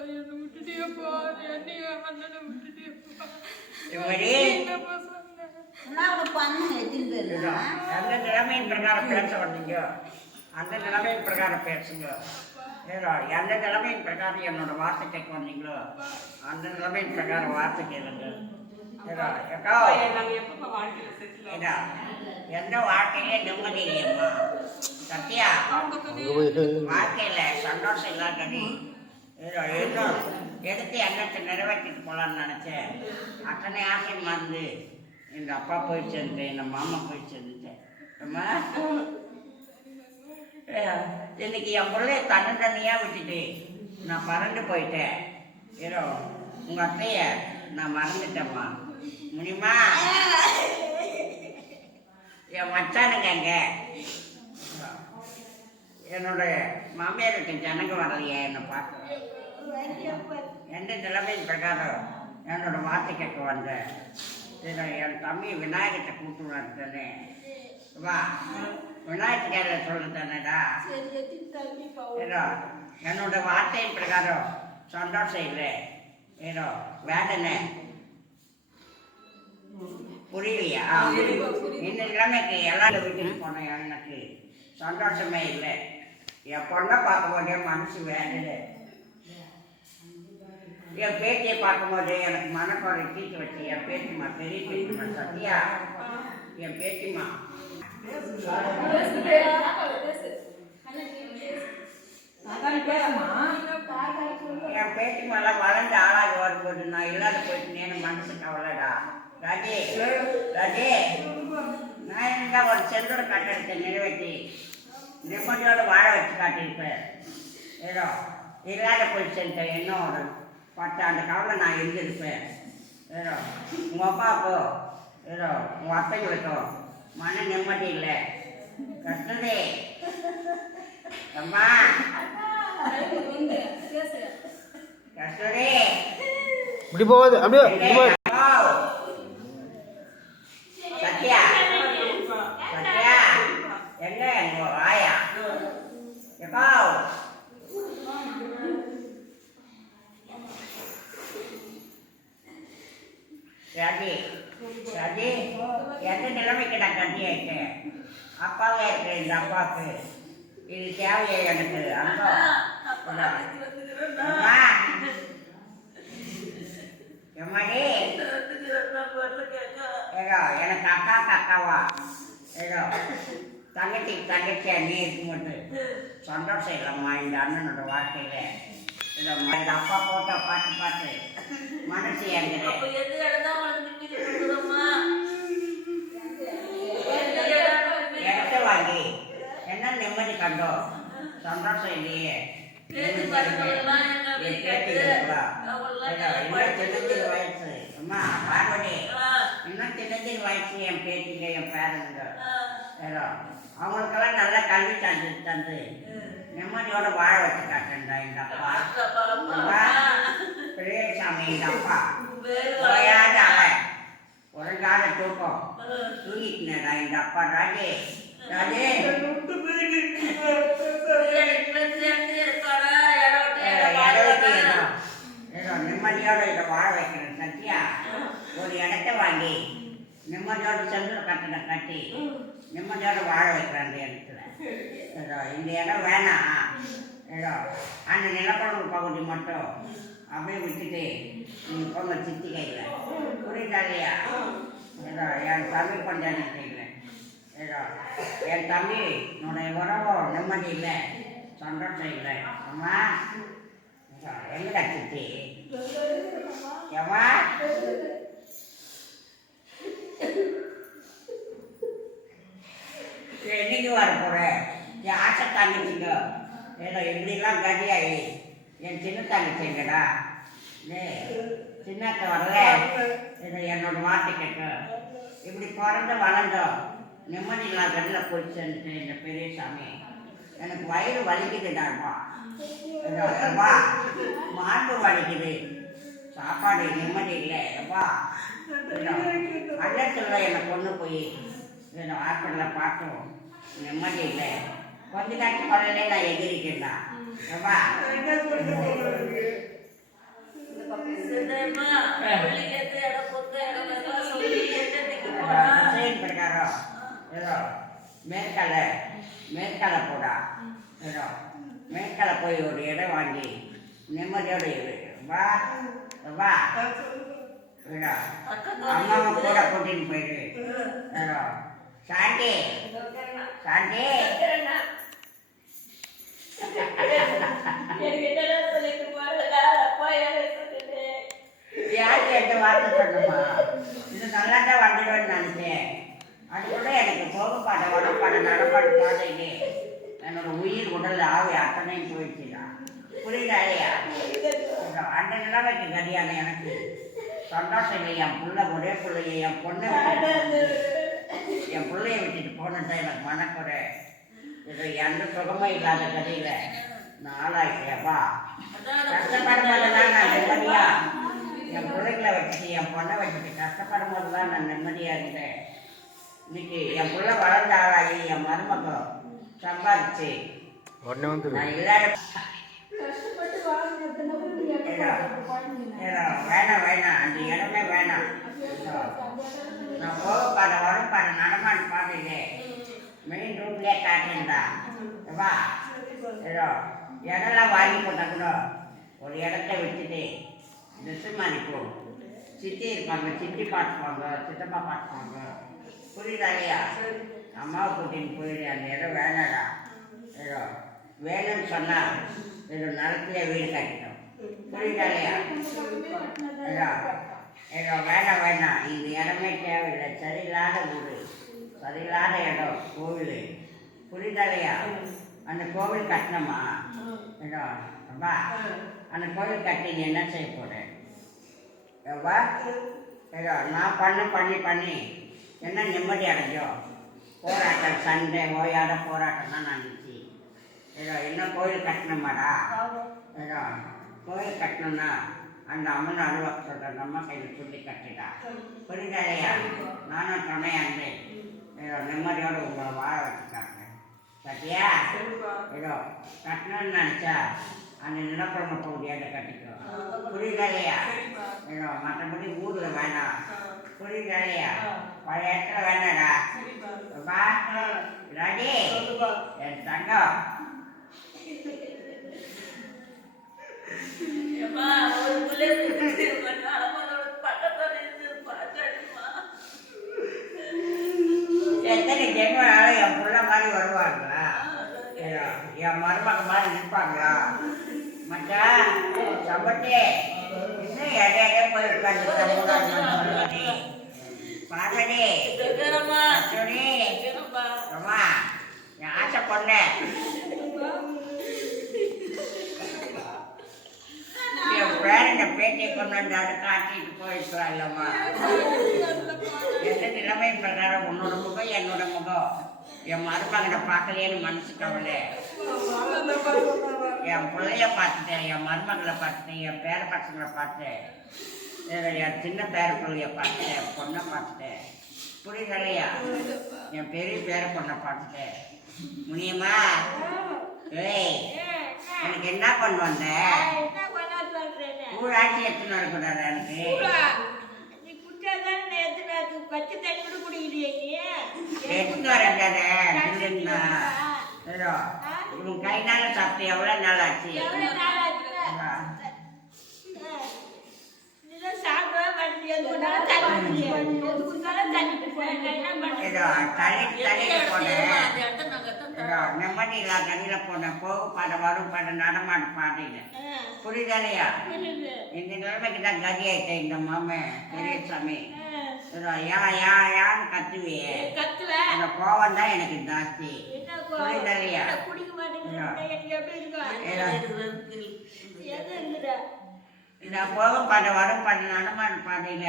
என்னை விட்டுட்டியப்பா. அண்ணனை இவரே. எத்தனை பேர் நிலைமையின் பிரகாரம் பேச வந்தீங்க. அந்த நிலைமையின் பிரகாரம் பேசுங்க. ஏதோ எந்த நிலைமையின் பிரகாரம் என்னோட வார்த்தை கேட்க வந்தீங்களோ? அந்த நிலைமையின் பிரகாரம் வார்த்தை கேளுங்க. எந்த வாழ்க்கையிலே நிம்மதி இல்லையம்மா? சத்யா வாழ்க்கையில சந்தோஷம் இல்லாதடி எடுத்து எண்ணத்தை நிறைவேற்றிட்டு போலான்னு நினைச்சேன். அத்தனை ஆசை மறந்து எங்க அப்பா போய் சேர்ந்துட்டேன் எங்க மாமா போய் சேர்ந்துட்டேன் அம்மா. ஏ, இன்னைக்கு என் பிள்ளைய தண்ணி தண்ணியா விட்டுட்டு நான் பறந்து போயிட்டேன். ஏதோ உங்க அத்தைய நான் மறந்துட்டேம்மா. முடியுமா என் மச்சானுங்க அங்க. என்னோட மாமியாருக்கு ஜனங்க வரலையே என்னை பார்க்க எந்த நிலைமையின் பிரகாரம் என்னோட வார்த்தை கேட்க வந்தேன் இதை என் தம்பி விநாயகத்தை கூட்டு வந்தேனே வா. விநாயகர் கேள்வி சொல்லுதானேடா ஏதோ என்னோட வார்த்தையின் பிரகாரம் சந்தோஷம் இல்லை. ஏதோ வேதனை. புரியலையா? இந்த நிலைமைக்கு எல்லாரும் வீட்டுக்கு போன எனக்கு. சந்தோஷமே இல்லை. என் பொண்ணை பார்க்கும்போதே மனசு வேதனை என் பேத்தியை பார்க்கும்போது எனக்கு மனக்குறை தீட்டு வச்சு என் பேத்திமா பெரிய பேத்திமா சத்யா. என் பேத்திமா என் பேத்திமாலாம் வளர்ந்து ஆளாகி வரும்போது நான் இல்லாத போயிட்டு நேனு மனசு கவலைடா. ராஜே ராஜே. நான் இருந்தா ஒரு செந்தூர் கட்டடத்தை நிறைவேற்றி. நிம்மதியோட வாழ வச்சு காட்டியிருப்பேன் ஏதோ இல்லாத போய் ஒரு பத்து அந்த கவலை நான் இருந்திருப்பேன். ஏதோ உங்கள் அப்பாவுக்கோ ஏதோ உங்கள் அத்தைங்களுக்கோ மன நிம்மதி இல்லை. கஷ்டதே அம்மா. கஷ்டதே இப்படி போகாது. அப்படியே இப்படி போகாது. சத்யா சத்யா எங்க எங்க வாயா எப்பா ராஜி ராஜி எந்த நிலைமைக்கு நான் கட்டி ஆயிட்டேன் அப்பாவே இருக்கு இந்த அப்பாவுக்கு. இது தேவையே எனக்கு? அம்மா. எம்மாடி ஏதோ எனக்கு அக்கா அக்காவா? ஏதோ தங்கச்சி தங்கச்சியா? நீ இருக்கும்போது. சந்தோஷம் இல்லைம்மா இந்த அண்ணனோட வாழ்க்கையில். இந்த அப்பா போட்டோ பார்த்து பார்த்து மனசு இடத்த வாங்கி. என்ன நிம்மதி கண்டோம்? சந்தோஷம் இல்லையே. வயசு அம்மா பார்வதி இன்னும் சின்னஞ்சிறு வயசு என் பேத்திங்க என் பேரனுங்க அவங்களுக்கெல்லாம் நல்ல கல்வி தந்து தந்து. நிம்மதியோட வாழ வச்சு காட்டுறா இந்த அப்பா. பெரியசாமி இந்த அப்பா. ஓயாத அலை ஒழுங்காத தூக்கம். தூங்கிட்டுனடா இந்த அப்பா ராஜே. ராஜே. நிம்மதியோட இதை வாழ வைக்கிறேன் சத்யா ஒரு இடத்த வாங்கி நிம்மதியோட செல்வ கட்டணம் கட்டி நிம்மதியோட வாழ வைக்கிறேன் அந்த இடத்துல இந்த இடம் வேணாம் இடம் அந்த நிலப்படம் பகுதி மட்டும் அப்படியே விட்டுட்டு நீ போங்க சித்தி கையில் புரியுதா இல்லையா? ஏதோ என் தம்பி கொஞ்சம் ஏதோ என் தம்பி உன்னுடைய உறவோ நிம்மதி இல்லை சந்தோஷம் இல்லை. அம்மா எங்கடா சித்தி? ஏம்மா என்னைக்கு வர போற? என் ஆசை தங்கச்சிங்க ஏதோ எப்படிலாம் கதியாயி. என் சின்ன தங்கச்சிங்கடா டேய், சின்னத்தை வரல? ஏதோ என்னோட வார்த்தை கேட்க. இப்படி பிறந்த வளர்ந்தோம். நிம்மதி நான் வெளியில் போயிடுச்சுன்ட்டு இந்த பெரியசாமி. எனக்கு வயிறு வலிக்குதுடாப்பா அப்பா மாட்டு வலிக்குது. சாப்பாடு நிம்மதி இல்லை அப்பா அண்ணத்தில் என்னை கொண்டு போய் இதை ஹாஸ்பிட்டலில் பார்த்தோம் ನೆಮ್ಮದಿ ಇಲ್ಲ ಒಂದು ಗಂಟೆ ಕೊಡಲೇ ನಾ ಎಗಿರಿಕಿಲ್ಲ பிரகாரம். ஏதோ மேற்கால மேற்கால போடா. ஏதோ மேற்கால போய் ஒரு இடம் வாங்கி நிம்மதியோட இரு. வா வா. அம்மாவை கூட கூட்டின்னு போயிடு. ஏதோ சாண்டி சாண்டி யாருக்கு எந்த வார்த்தை சொல்லணுமா இது நல்லா தான் வந்துடுவேன்னு நினைச்சேன். அது கூட எனக்கு போக பாட உடம்பாட நடப்பாடு பாதையிலே என்னோட உயிர் உடல் ஆவி அத்தனையும் போயிடுச்சுதான் புரியுதா இல்லையா அந்த நிலைமைக்கு கதியான எனக்கு சந்தோஷம் இல்லை. என் புள்ள ஒரே பிள்ளைய என் பொண்ணு என் பிள்ளைய விட்டுட்டு போனது எனக்கு மனக்குறை. இது எந்த சுகமும் இல்லாத கதையில. நான் ஆளாயிட்டேப்பா கஷ்டப்படும் போதுதான் நான் நிம்மதியா. என் பிள்ளைகளை வச்சுட்டு என் பொண்ணை வச்சுட்டு கஷ்டப்படும் போது தான் நான் நிம்மதியா இருந்தேன். இன்னைக்கு என் பிள்ளை வளர்ந்த ஆளாகி என் மருமகம் சம்பாதிச்சு. நான் இல்லாத வேணாம் வேணாம். அந்த இடமே வேணாம். நான் போக பாட வரும் பாட நடமாடு பாதையிலே மெயின் ரூட்லேயே காட்டுறா வா ஏதோ இடம்லாம் வாங்கி போட்டா கூட ஒரு இடத்த விட்டுட்டு மாதிரி போ. சித்தி இருப்பாங்க சித்தி பார்த்துப்பாங்க சித்தப்பா பார்த்துப்பாங்க புரியுதா இல்லையா? அம்மாவை கூட்டின்னு போயிடு அந்த இடம் வேணாடா ஏதோ வேணும்னு சொன்னா ஏதோ நிலத்துல வீடு கட்டிட்டோம். புரியுதா இல்லையா? ஏதோ ஏதோ வேணாம் வேணாம் இந்த இடமே தேவையில்லை. சரியில்லாத ஊர். சரியில்லாத இடம் கோவில். புரியுதா இல்லையா அந்த கோவில் கட்டணுமா ஏதோ அப்பா. அந்த கோவில் கட்டி நீ என்ன செய்ய போற? ஏவா ஏதோ நான் பண்ண பண்ணி பண்ணி. என்ன நிம்மதி அடைஞ்சோம் போராட்டம் சண்டை ஓயாத போராட்டம் தான் நடந்துச்சு. ஏதோ என்ன கோயில் கட்டணுமாடா ஏதோ கோயில் கட்டணும்னா அந்த அம்மன் அருவாக்கு அந்த அம்மா கையில் சொல்லி கட்டிடா. புரியுதா இல்லையா நானும் துணையா இருந்தேன். ஏதோ நிம்மதியோடு உங்களை வாழ வச்சுட்டாங்க. சத்தியா ஏதோ கட்டணும்னு நினச்சா அந்த நிலப்பரம பகுதியாக கட்டிக்கோ. புரியுதா இல்லையா? ஏதோ மற்றபடி ஊரில் வேணாம் புரியுதா இல்லையா? பழைய இடத்துல வேணாடா வா ராஜி என் தங்கம். எத்தனை ஜென்மனாலும் என் புள்ள மாதிரி வருவாங்களா ஏதோ என் மருமக மாதிரி நிற்பாங்களா மச்சான் சம்பட்டி இன்னும் இடையில போய் உட்காந்து அச்சோடி அம்மா என் ஆசை பொண்ணு. என் பேரனை பேட்டியை கொண்டு வந்து அதை காட்டிட்டு போயிருக்கலாம்மா எந்த நிலைமை பிரகாரம் உன்னோட முகம் என்னோட முகம். என் மருமகனை பார்க்கலையேன்னு மனசு கவலை என் பிள்ளைய பார்த்துட்டேன் என் மருமகளை பார்த்துட்டேன் என் பேர பசங்களை பார்த்தேன். என் சின்ன பேர பிள்ளைய பார்த்துட்டேன் என் பொண்ணை பார்த்துட்டேன் புரியலையா என் பெரிய பேர பொண்ணை பார்த்துட்டேன் முடியுமா ஏய் எனக்கு என்ன கொண்டு வந்த? ஊராட்சி எத்தனை இருக்கக்கூடாது எனக்கு நீ வரேன் ஏதோ உன் கைனால சாப்பிட்டு எவ்வளோ நாள் ஆச்சு? ஏதோ போனேன் ஏதோ நிம்மதி இல்லாத தண்ணியில போனேன் போக பாட வரும் பாட நடமாடு பாதையில ஆ, புரியுதா இல்லையா புரியுது. இந்த நிலைமைக்கு தான் கதி ஆயிட்டேன் இந்த மாமன் பெரியசாமி. யா யா யான்னு கத்துவியே. கத்துவ. அந்த கோவம் தான் எனக்கு ஜாஸ்தி. என்ன கோ- புரியுதா இல்லையா என்ன குடிக்க மாட்டேங்கிறீங்க? எனக்கு எப்படி இருக்கும்? ஏதோ எது இருக்குடா? இந்த போக பாட வரும் பாட நடமாடு பாதையில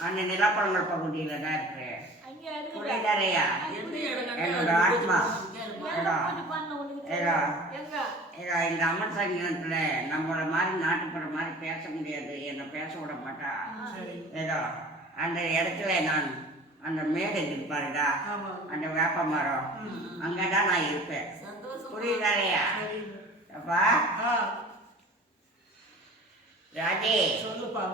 அந்த நிலப்பரங்கள் பகுதியில தான் இருக்கு அங்க இருக்குடா. புரியுதா இல்லையா? என்னோட ஆத்மா. இந்த அம்மன் சங்கீதத்துல நம்மள மாதிரி நாட்டுப்புற மாதிரி பேச முடியாது. என்னை பேச விட மாட்டா. ஏதோ அந்த இடத்துல நான் அந்த மேடு இருக்கு பாருடா. அந்த வேப்ப மரம். அங்கதான் நான் இருப்பேன். புரியுதா. இல்லையா அப்பா ராஜி. சொல்லுப்பா.